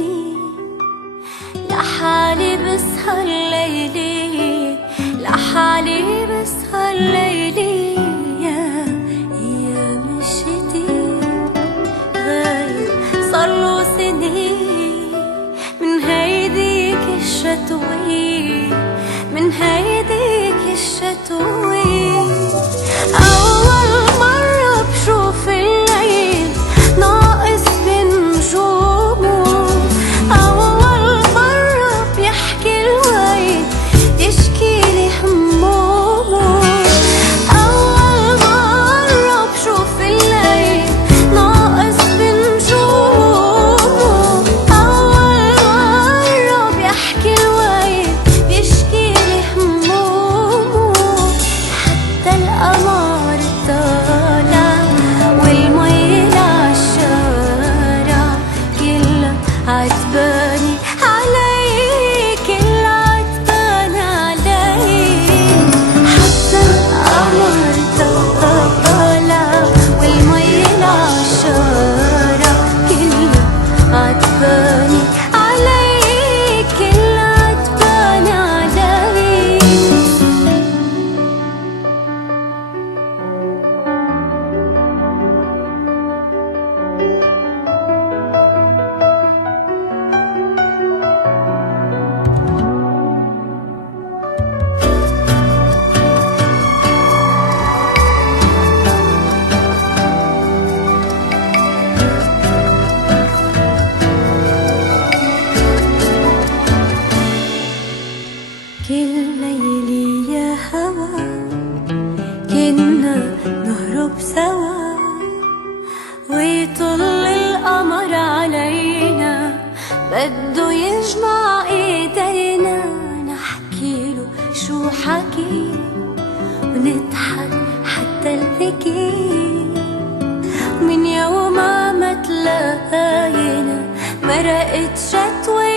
سنين لحالي بسهر ليلي، لحالي بسهر ليلي يا مشيتي غايب صارلو سنين من هيديك الشتوي، من هيديك الشتوي. أول مرة بشوف الليل ناقص بنجومه، أول مرة بيحكي الويل يشكيلي همومه، أول مرة بشوف الليل ناقص بنجومه، أول مرة بيحكي الويل بيشكيلي همومه. حتى القمر طالع والمي عالشارع كلها عتباني علي، كلها عتباني علي. حتى القمر طالع والمي عالشارع كلها عتباني علي، كلها عتباني علي. كل ليلي يا هوا كنا نهرب سوا، ويطل القمر علينا بده يجمع ايدينا، نحكيله شو حكي ونضحك حتى البكي. من يوم ما تلاقينا مرقت شتوى